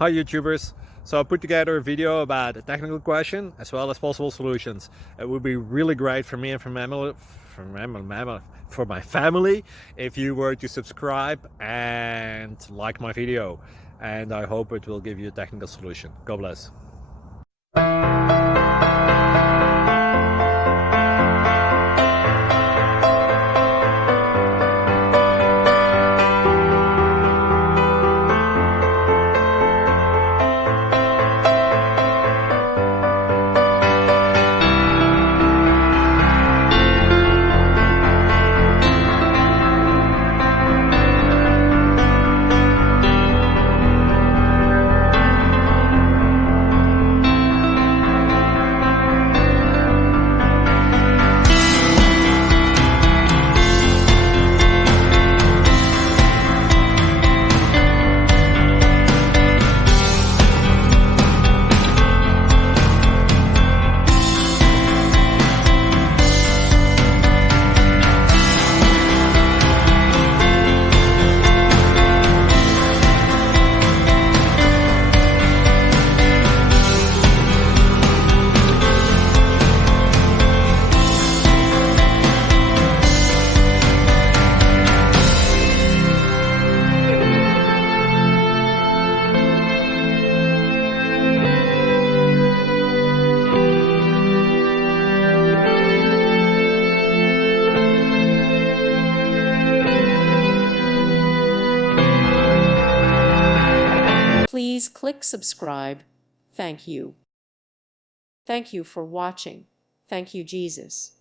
Hi YouTubers! So I put together a video about a technical question as well as possible solutions. It would be really great for me and for my family if you were to subscribe and like my video, and I hope it will give you a technical solution. God bless. Please click subscribe. Thank you. Thank you for watching. Thank you, Jesus.